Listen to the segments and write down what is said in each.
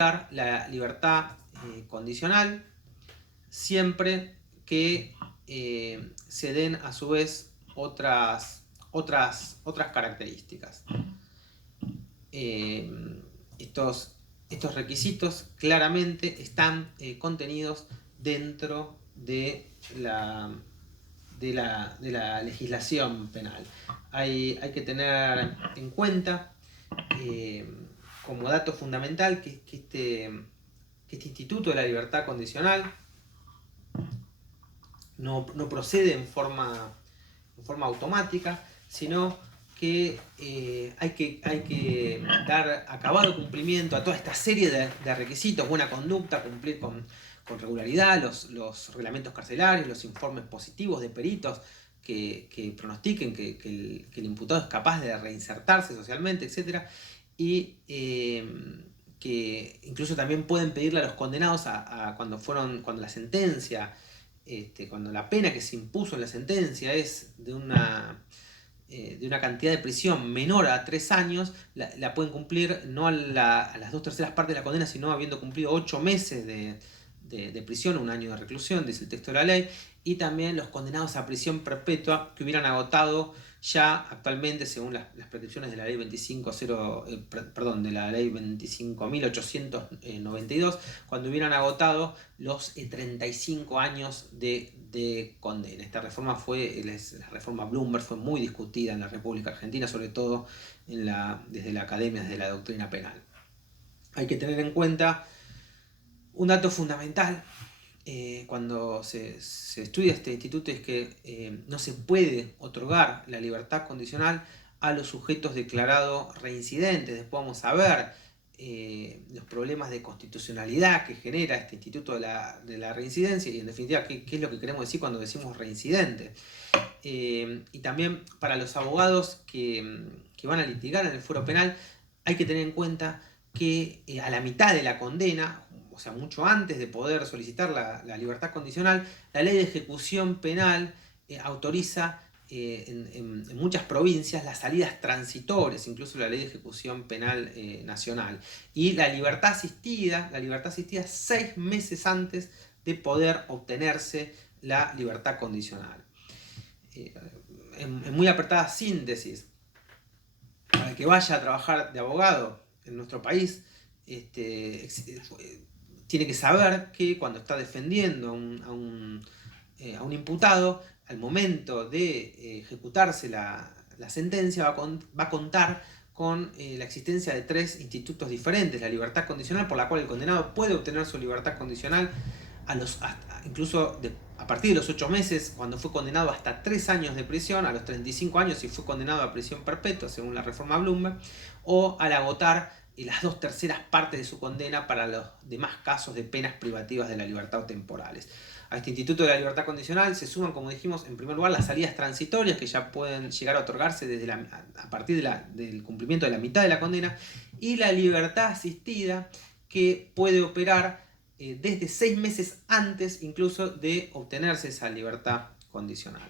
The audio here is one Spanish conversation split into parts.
la libertad condicional siempre que se den a su vez otras características. Estos requisitos claramente están contenidos dentro de la legislación penal. Hay que tener en cuenta como dato fundamental que este instituto de la libertad condicional no procede en forma automática, sino que hay que dar acabado cumplimiento a toda esta serie de requisitos: buena conducta, cumplir con regularidad los reglamentos carcelarios, los informes positivos de peritos que pronostiquen que el imputado es capaz de reinsertarse socialmente, etc. Y que incluso también pueden pedirle a los condenados cuando la sentencia, cuando la pena que se impuso en la sentencia es de una cantidad de prisión menor a 3 años, la pueden cumplir no a las 2/3 partes de la condena, sino habiendo cumplido 8 meses de prisión, 1 año de reclusión, dice el texto de la ley. Y también los condenados a prisión perpetua que hubieran agotado ya actualmente, según las prescripciones de la ley 25.892, cuando hubieran agotado los 35 años de condena. Esta reforma la reforma Bloomberg, fue muy discutida en la República Argentina, sobre todo desde la academia, desde la doctrina penal. Hay que tener en cuenta un dato fundamental cuando se estudia este instituto, es que no se puede otorgar la libertad condicional a los sujetos declarados reincidentes. Después vamos a ver los problemas de constitucionalidad que genera este instituto de la reincidencia y, en definitiva, qué es lo que queremos decir cuando decimos reincidente. Y también para los abogados que van a litigar en el fuero penal, hay que tener en cuenta que a la mitad de la condena, o sea, mucho antes de poder solicitar la libertad condicional, la ley de ejecución penal autoriza en muchas provincias las salidas transitorias, incluso la ley de ejecución penal nacional. Y la libertad asistida 6 meses antes de poder obtenerse la libertad condicional. En muy apretada síntesis, para el que vaya a trabajar de abogado en nuestro país, tiene que saber que cuando está defendiendo a un imputado, al momento de ejecutarse la sentencia, va a contar con la existencia de 3 institutos diferentes: la libertad condicional, por la cual el condenado puede obtener su libertad condicional incluso a partir de los 8 meses, cuando fue condenado, hasta 3 años de prisión, a los 35 años si fue condenado a prisión perpetua según la reforma Bloomberg, o al agotar las 2/3 partes de su condena para los demás casos de penas privativas de la libertad o temporales. A este instituto de la libertad condicional se suman, como dijimos, en primer lugar las salidas transitorias, que ya pueden llegar a otorgarse a partir del cumplimiento de la mitad de la condena, y la libertad asistida, que puede operar desde 6 meses antes incluso de obtenerse esa libertad condicional.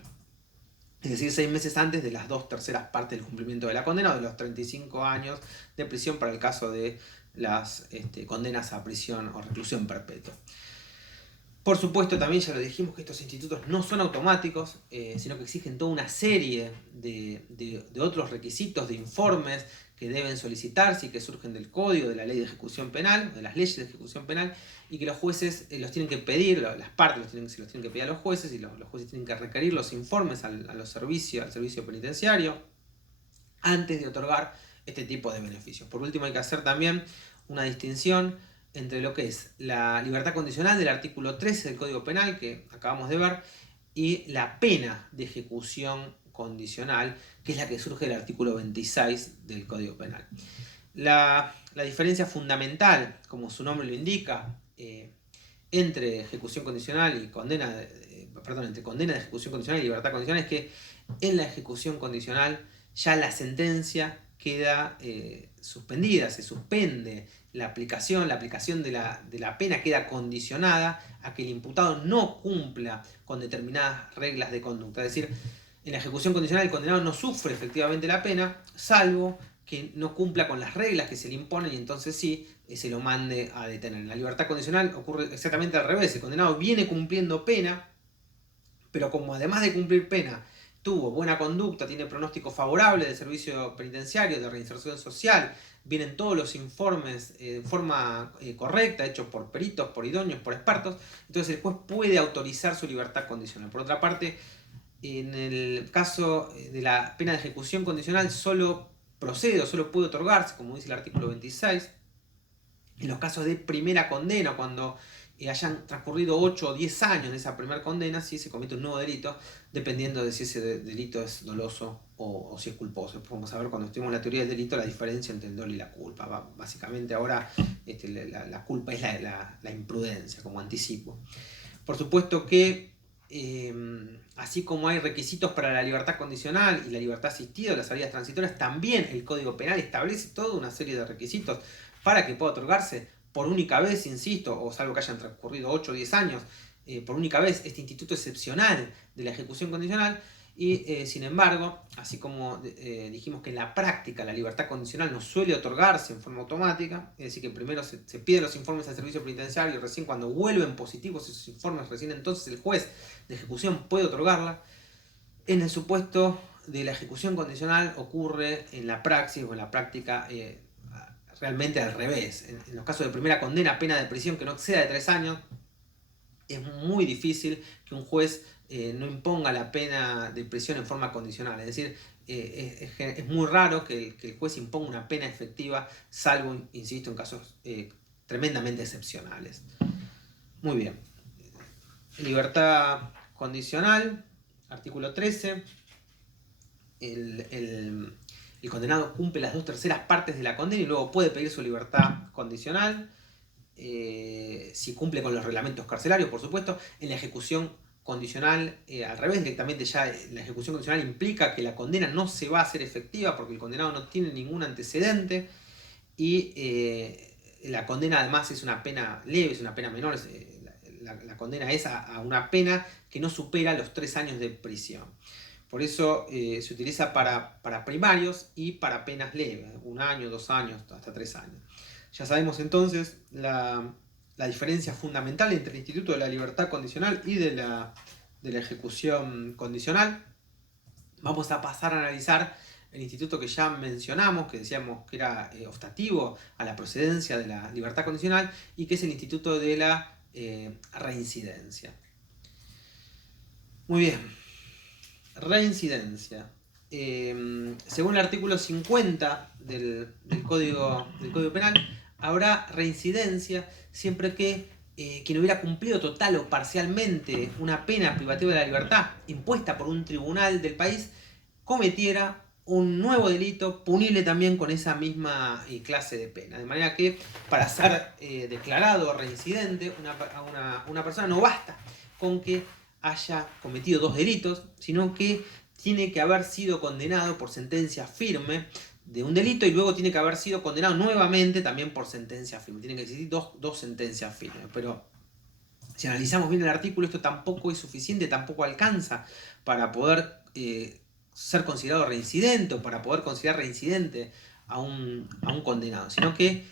Es decir, 6 meses antes de las 2/3 partes del cumplimiento de la condena, o de los 35 años de prisión para el caso de las condenas a prisión o reclusión perpetua. Por supuesto, también ya lo dijimos, que estos institutos no son automáticos, sino que exigen toda una serie de otros requisitos, de informes que deben solicitarse y que surgen del código, de la ley de ejecución penal, de las leyes de ejecución penal, y que los jueces los tienen que pedir, las partes se los tienen que pedir a los jueces, y los jueces tienen que requerir los informes al servicio penitenciario antes de otorgar este tipo de beneficios. Por último, hay que hacer también una distinción entre lo que es la libertad condicional del artículo 13 del Código Penal, que acabamos de ver, y la pena de ejecución condicional, que es la que surge del artículo 26 del Código Penal. La diferencia fundamental, como su nombre lo indica, entre ejecución condicional y entre condena de ejecución condicional y libertad condicional, es que en la ejecución condicional ya la sentencia queda suspendida, se suspende la aplicación de la pena queda condicionada a que el imputado no cumpla con determinadas reglas de conducta. Es decir, en la ejecución condicional el condenado no sufre efectivamente la pena, salvo que no cumpla con las reglas que se le imponen y entonces sí se lo mande a detener. En la libertad condicional ocurre exactamente al revés. El condenado viene cumpliendo pena, pero como además de cumplir pena tuvo buena conducta, tiene pronóstico favorable de servicio penitenciario, de reinserción social, vienen todos los informes de forma correcta, hechos por peritos, por idóneos, por expertos, entonces el juez puede autorizar su libertad condicional. Por otra parte, en el caso de la pena de ejecución condicional solo procede o solo puede otorgarse, como dice el artículo 26, en los casos de primera condena, cuando hayan transcurrido 8 o 10 años de esa primera condena, si se comete un nuevo delito, dependiendo de si ese delito es doloso o si es culposo. Vamos a ver cuando estuvimos en la teoría del delito la diferencia entre el dolo y la culpa. Básicamente ahora la culpa es la imprudencia, como anticipo. Por supuesto que así como hay requisitos para la libertad condicional y la libertad asistida, las salidas transitorias, también el Código Penal establece toda una serie de requisitos para que pueda otorgarse por única vez, insisto, o salvo que hayan transcurrido 8 o 10 años, por única vez este instituto excepcional de la ejecución condicional. Y sin embargo, así como dijimos que en la práctica la libertad condicional no suele otorgarse en forma automática, es decir, que primero se piden los informes al servicio penitenciario y recién cuando vuelven positivos esos informes, recién entonces el juez de ejecución puede otorgarla. En el supuesto de la ejecución condicional ocurre en la praxis o en la práctica realmente al revés. En los casos de primera condena, pena de prisión que no exceda de 3 años, es muy difícil que un juez no imponga la pena de prisión en forma condicional. Es decir, es muy raro que el juez imponga una pena efectiva, salvo, insisto, en casos tremendamente excepcionales. Muy bien. Libertad condicional, artículo 13. El condenado cumple las 2/3 partes de la condena y luego puede pedir su libertad condicional. Si cumple con los reglamentos carcelarios, por supuesto. En la ejecución condicional, al revés, directamente ya la ejecución condicional implica que la condena no se va a hacer efectiva porque el condenado no tiene ningún antecedente y la condena además es una pena leve, es una pena menor. La condena es a una pena que no supera los 3 años de prisión. Por eso se utiliza para primarios y para penas leves, 1 año, 2 años, hasta 3 años. Ya sabemos entonces la diferencia fundamental entre el instituto de la libertad condicional y de la ejecución condicional. Vamos a pasar a analizar el instituto que ya mencionamos, que decíamos que era optativo a la procedencia de la libertad condicional y que es el instituto de la reincidencia. Muy bien. Reincidencia. Según el artículo 50 del Código Penal, habrá reincidencia siempre que quien hubiera cumplido total o parcialmente una pena privativa de la libertad impuesta por un tribunal del país cometiera un nuevo delito punible también con esa misma clase de pena. De manera que para ser declarado reincidente una persona no basta con que haya cometido 2 delitos, sino que tiene que haber sido condenado por sentencia firme de un delito y luego tiene que haber sido condenado nuevamente también por sentencia firme. Tienen que existir dos sentencias firmes. Pero si analizamos bien el artículo, esto tampoco es suficiente, tampoco alcanza para poder ser considerado reincidente o para poder considerar reincidente a un condenado, sino que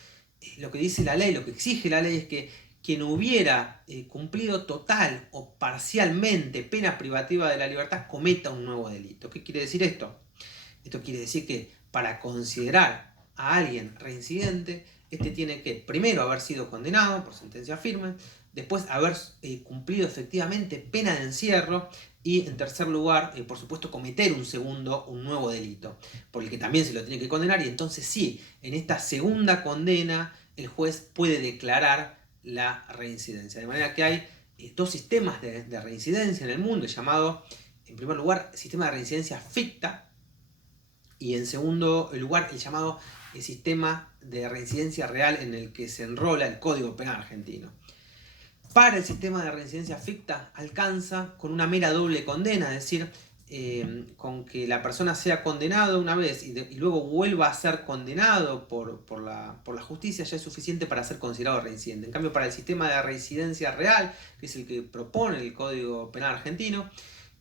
lo que dice la ley, lo que exige la ley es que quien hubiera cumplido total o parcialmente pena privativa de la libertad cometa un nuevo delito. ¿Qué quiere decir esto? Esto quiere decir que para considerar a alguien reincidente, este tiene que primero haber sido condenado por sentencia firme, después haber cumplido efectivamente pena de encierro y en tercer lugar, por supuesto, cometer un nuevo delito, por el que también se lo tiene que condenar y entonces sí, en esta segunda condena el juez puede declarar la reincidencia. De manera que hay 2 sistemas de reincidencia en el mundo, llamado, en primer lugar, sistema de reincidencia ficta, y en segundo lugar, el llamado sistema de reincidencia real en el que se enrola el Código Penal argentino. Para el sistema de reincidencia ficta alcanza con una mera doble condena, es decir, con que la persona sea condenado una vez y luego vuelva a ser condenado por la justicia ya es suficiente para ser considerado reincidente. En cambio, para el sistema de reincidencia real, que es el que propone el Código Penal argentino,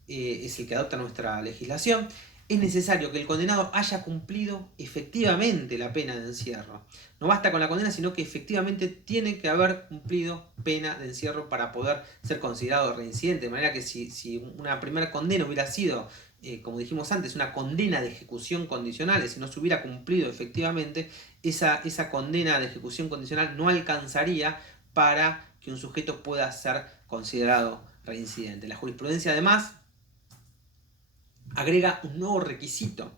es el que adopta nuestra legislación, es necesario que el condenado haya cumplido efectivamente la pena de encierro. No basta con la condena, sino que efectivamente tiene que haber cumplido pena de encierro para poder ser considerado reincidente. De manera que si una primera condena hubiera sido, como dijimos antes, una condena de ejecución condicional, si no se hubiera cumplido efectivamente, esa condena de ejecución condicional no alcanzaría para que un sujeto pueda ser considerado reincidente. La jurisprudencia además agrega un nuevo requisito,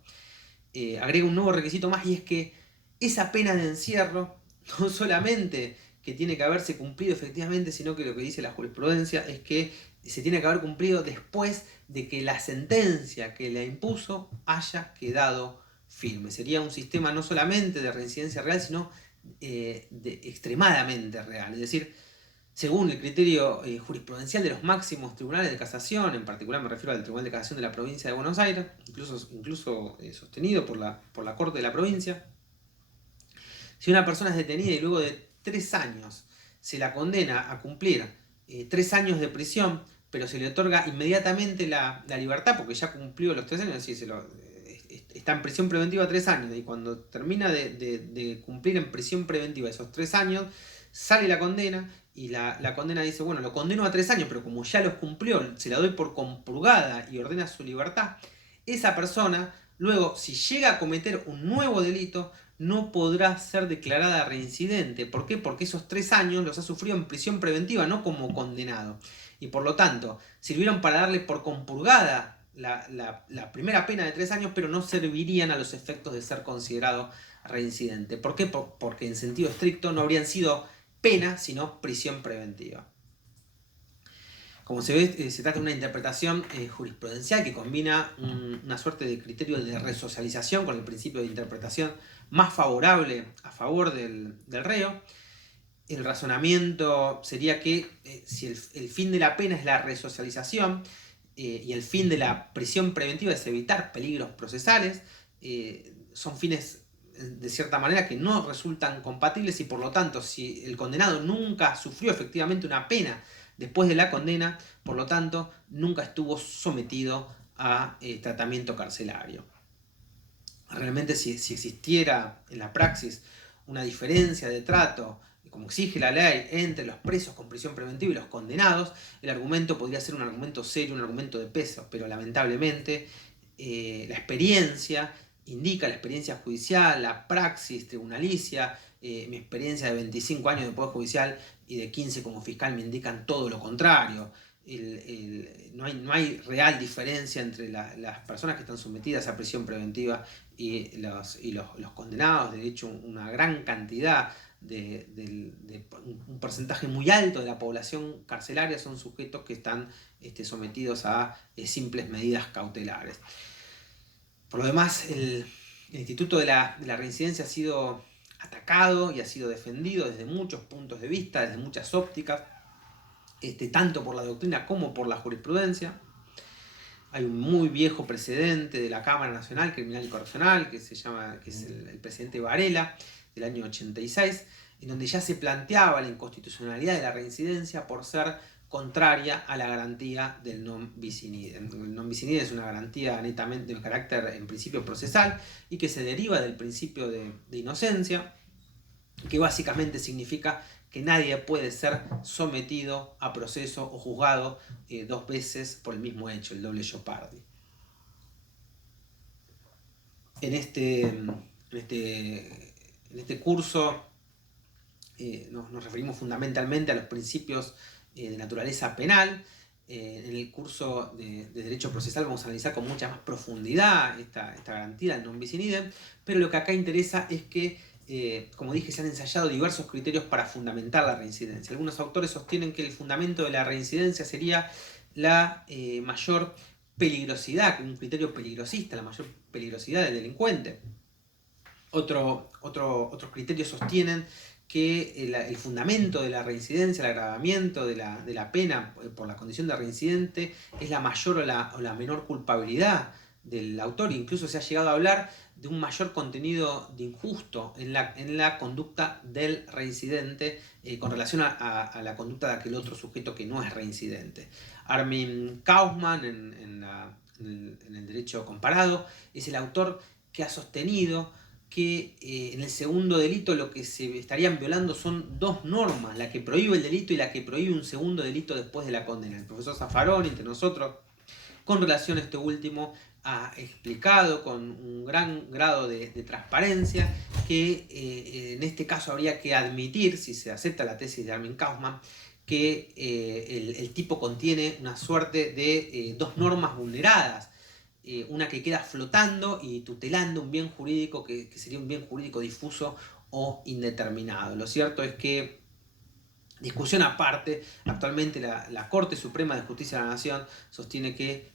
más, y es que esa pena de encierro no solamente que tiene que haberse cumplido efectivamente, sino que lo que dice la jurisprudencia es que se tiene que haber cumplido después de que la sentencia que la impuso haya quedado firme. Sería un sistema no solamente de reincidencia real, sino extremadamente real. Es decir, según el criterio jurisprudencial de los máximos tribunales de casación, en particular me refiero al Tribunal de Casación de la Provincia de Buenos Aires, incluso sostenido por la Corte de la Provincia, si una persona es detenida y luego de 3 años se la condena a cumplir 3 años de prisión, pero se le otorga inmediatamente la libertad porque ya cumplió los 3 años, es decir, está en prisión preventiva 3 años, y cuando termina de cumplir en prisión preventiva esos 3 años, sale la condena, y la condena dice, bueno, lo condeno a 3 años, pero como ya los cumplió, se la doy por compurgada y ordena su libertad. Esa persona, luego, si llega a cometer un nuevo delito, no podrá ser declarada reincidente. ¿Por qué? Porque esos 3 años los ha sufrido en prisión preventiva, no como condenado. Y por lo tanto, sirvieron para darle por compurgada la primera pena de 3 años, pero no servirían a los efectos de ser considerado reincidente. ¿Por qué? Porque en sentido estricto no habrían sido pena, sino prisión preventiva. Como se ve, se trata de una interpretación jurisprudencial que combina una suerte de criterio de resocialización con el principio de interpretación más favorable a favor del reo. El razonamiento sería que si el fin de la pena es la resocialización y el fin de la prisión preventiva es evitar peligros procesales, son fines de cierta manera que no resultan compatibles, y por lo tanto, si el condenado nunca sufrió efectivamente una pena después de la condena, por lo tanto nunca estuvo sometido a tratamiento carcelario. Realmente si existiera en la praxis una diferencia de trato, como exige la ley, entre los presos con prisión preventiva y los condenados, el argumento podría ser un argumento serio, un argumento de peso, pero lamentablemente la experiencia indica, la experiencia judicial, la praxis tribunalicia, mi experiencia de 25 años de Poder Judicial y de 15 como fiscal me indican todo lo contrario. No hay real diferencia entre las personas que están sometidas a prisión preventiva y los condenados. De hecho, una gran cantidad un porcentaje muy alto de la población carcelaria son sujetos que están sometidos a simples medidas cautelares. Por lo demás, el instituto de la reincidencia ha sido atacado y ha sido defendido desde muchos puntos de vista, desde muchas ópticas, tanto por la doctrina como por la jurisprudencia. Hay un muy viejo precedente de la Cámara Nacional Criminal y Correccional, que es el precedente Varela, del año 86, en donde ya se planteaba la inconstitucionalidad de la reincidencia por ser contraria a la garantía del non bis in idem. El non bis in idem es una garantía netamente de carácter en principio procesal y que se deriva del principio de inocencia, que básicamente significa que nadie puede ser sometido a proceso o juzgado 2 veces por el mismo hecho, el doble jeopardy. En este curso nos referimos fundamentalmente a los principios de naturaleza penal. En el curso de Derecho Procesal vamos a analizar con mucha más profundidad esta garantía del non bis in idem, pero lo que acá interesa es que, como dije, se han ensayado diversos criterios para fundamentar la reincidencia. Algunos autores sostienen que el fundamento de la reincidencia sería la mayor peligrosidad, un criterio peligrosista, la mayor peligrosidad del delincuente. Otros criterios sostienen que el fundamento de la reincidencia, el agravamiento de la pena por la condición de reincidente es la mayor o la menor culpabilidad del autor. Incluso se ha llegado a hablar de un mayor contenido de injusto en la conducta del reincidente con relación a la conducta de aquel otro sujeto que no es reincidente. Armin Kaufmann, en la en el derecho comparado, es el autor que ha sostenido que en el segundo delito lo que se estarían violando son dos normas, la que prohíbe el delito y la que prohíbe un segundo delito después de la condena. El profesor Zaffaroni, entre nosotros, con relación a este último, ha explicado con un gran grado de transparencia que en este caso habría que admitir, si se acepta la tesis de Armin Kaufmann, que el tipo contiene una suerte de dos normas vulneradas. Una que queda flotando y tutelando un bien jurídico que sería un bien jurídico difuso o indeterminado. Lo cierto es que, discusión aparte, actualmente la Corte Suprema de Justicia de la Nación sostiene que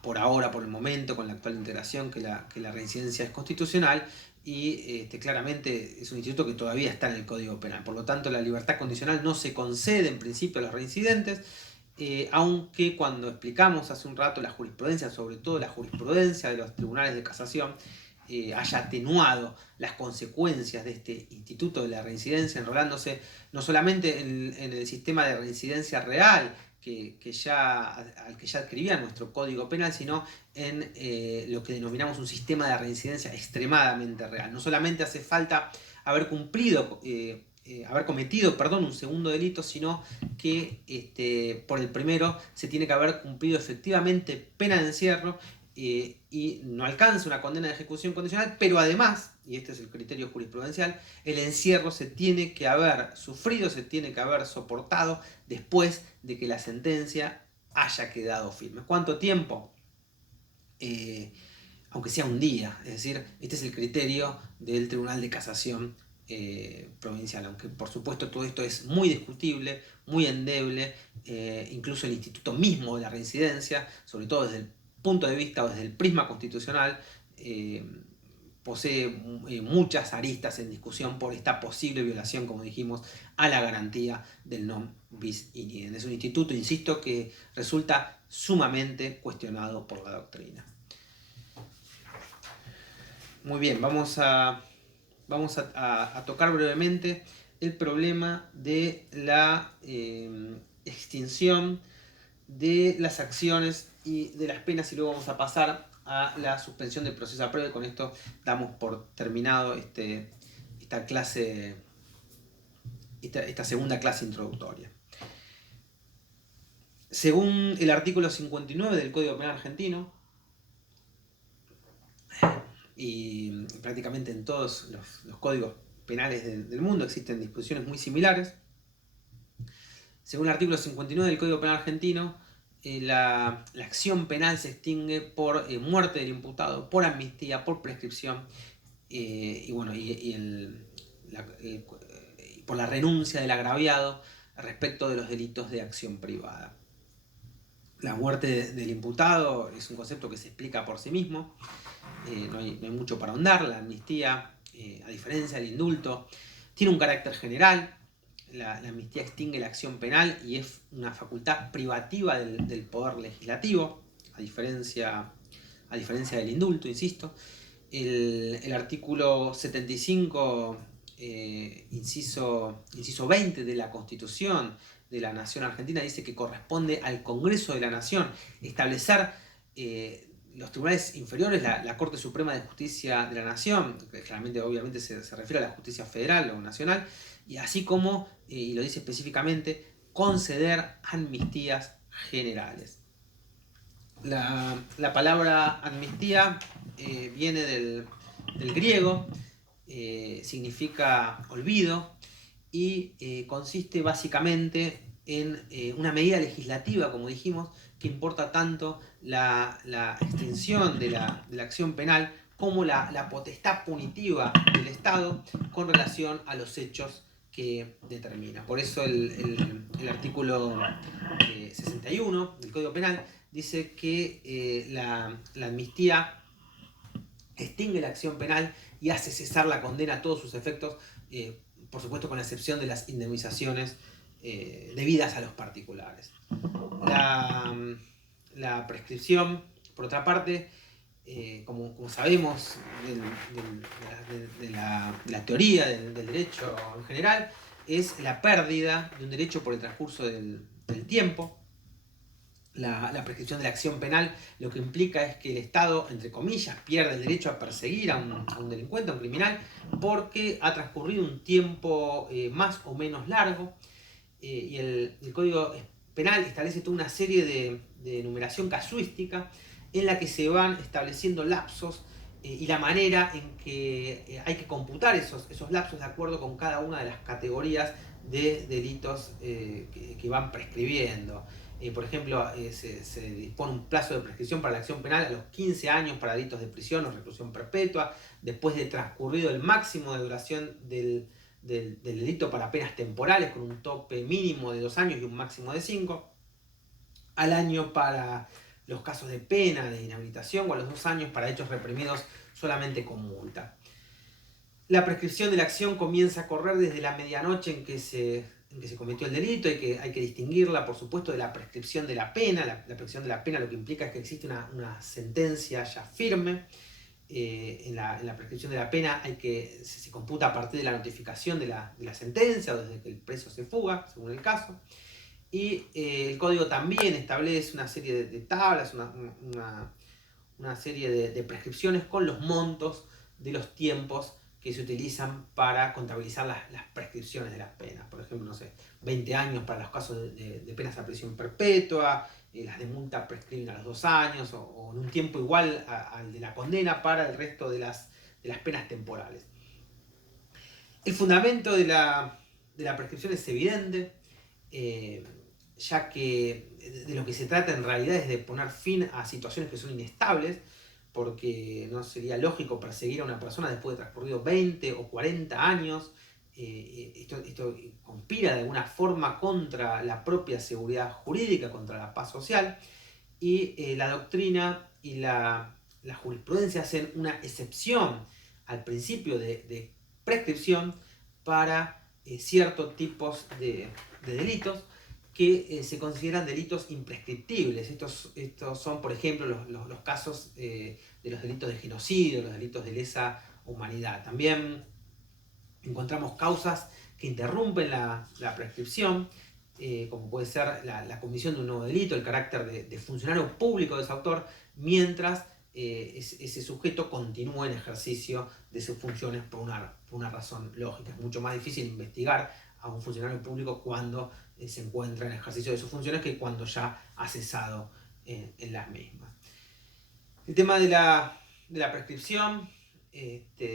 por ahora, por el momento, con la actual integración, que la reincidencia es constitucional y claramente es un instituto que todavía está en el Código Penal. Por lo tanto, la libertad condicional no se concede en principio a los reincidentes, aunque cuando explicamos hace un rato la jurisprudencia, sobre todo la jurisprudencia de los tribunales de casación, haya atenuado las consecuencias de este instituto de la reincidencia, enrolándose no solamente en el sistema de reincidencia real al que ya adscribía nuestro Código Penal, sino en lo que denominamos un sistema de reincidencia extremadamente real. No solamente hace falta haber cometido un segundo delito, sino que por el primero se tiene que haber cumplido efectivamente pena de encierro y no alcanza una condena de ejecución condicional, pero además, y este es el criterio jurisprudencial, el encierro se tiene que haber sufrido, se tiene que haber soportado después de que la sentencia haya quedado firme. ¿Cuánto tiempo? Aunque sea un día, es decir, este es el criterio del Tribunal de Casación provincial, aunque por supuesto todo esto es muy discutible, muy endeble, incluso el instituto mismo de la reincidencia, sobre todo desde el punto de vista o desde el prisma constitucional, posee muchas aristas en discusión por esta posible violación, como dijimos, a la garantía del non bis in idem. Es un instituto, insisto, que resulta sumamente cuestionado por la doctrina. Muy bien, vamos a tocar brevemente el problema de la extinción de las acciones y de las penas, y luego vamos a pasar a la suspensión del proceso a prueba. Con esto damos por terminado esta segunda clase introductoria. Según el artículo 59 del Código Penal argentino, y prácticamente en todos los códigos penales del mundo existen disposiciones muy similares, según el artículo 59 del Código Penal argentino, la acción penal se extingue por muerte del imputado, por amnistía, por prescripción por la renuncia del agraviado respecto de los delitos de acción privada. La muerte del imputado es un concepto que se explica por sí mismo, no hay mucho para ahondar. La amnistía, a diferencia del indulto, tiene un carácter general. La amnistía extingue la acción penal y es una facultad privativa del Poder Legislativo, a diferencia del indulto, insisto. El artículo 75, inciso 20 de la Constitución de la Nación Argentina dice que corresponde al Congreso de la Nación establecer los tribunales inferiores, la Corte Suprema de Justicia de la Nación, que claramente obviamente se refiere a la justicia federal o nacional, y así como, y lo dice específicamente, conceder amnistías generales. La palabra amnistía viene del griego, significa olvido y consiste básicamente en una medida legislativa, como dijimos, que importa tanto la extinción de la acción penal como la potestad punitiva del Estado con relación a los hechos que determina. Por eso el artículo 61 del Código Penal dice que la amnistía extingue la acción penal y hace cesar la condena a todos sus efectos, por supuesto con la excepción de las indemnizaciones debidas a los particulares. La prescripción, por otra parte, como sabemos de la teoría del derecho en general, es la pérdida de un derecho por el transcurso del tiempo. la prescripción de la acción penal lo que implica es que el Estado, entre comillas, pierde el derecho a perseguir a un delincuente, a un criminal, porque ha transcurrido un tiempo más o menos largo, y el Código Penal establece toda una serie de numeración casuística en la que se van estableciendo lapsos y la manera en que hay que computar esos lapsos de acuerdo con cada una de las categorías de delitos que van prescribiendo. Por ejemplo, se dispone un plazo de prescripción para la acción penal a los 15 años para delitos de prisión o reclusión perpetua, después de transcurrido el máximo de duración del delito para penas temporales, con un tope mínimo de 2 años y un máximo de 5, al año para los casos de pena, de inhabilitación, o a los 2 años para hechos reprimidos solamente con multa. La prescripción de la acción comienza a correr desde la medianoche en que se cometió el delito, hay que distinguirla, por supuesto, de la prescripción de la pena. La prescripción de la pena lo que implica es que existe una sentencia ya firme. En la prescripción de la pena se computa a partir de la notificación de la sentencia o desde que el preso se fuga, según el caso. Y el código también establece una serie de tablas, una serie de prescripciones con los montos de los tiempos que se utilizan para contabilizar las prescripciones de las penas. Por ejemplo, no sé, 20 años para los casos de penas a prisión perpetua, las de multa prescriben a los 2 años, o en un tiempo igual al de la condena para el resto de las penas temporales. El fundamento de la prescripción es evidente, ya que de lo que se trata en realidad es de poner fin a situaciones que son inestables, porque no sería lógico perseguir a una persona después de transcurrido 20 o 40 años. Esto conspira de alguna forma contra la propia seguridad jurídica, contra la paz social, y la doctrina y la jurisprudencia hacen una excepción al principio de prescripción para ciertos tipos de delitos que se consideran delitos imprescriptibles. Estos son, por ejemplo, los casos de los delitos de genocidio, los delitos de lesa humanidad. También encontramos causas que interrumpen la prescripción, como puede ser la comisión de un nuevo delito, el carácter de funcionario público de ese autor, mientras ese sujeto continúa en ejercicio de sus funciones por una razón lógica. Es mucho más difícil investigar a un funcionario público cuando se encuentra en ejercicio de sus funciones que cuando ya ha cesado en las mismas. El tema de la prescripción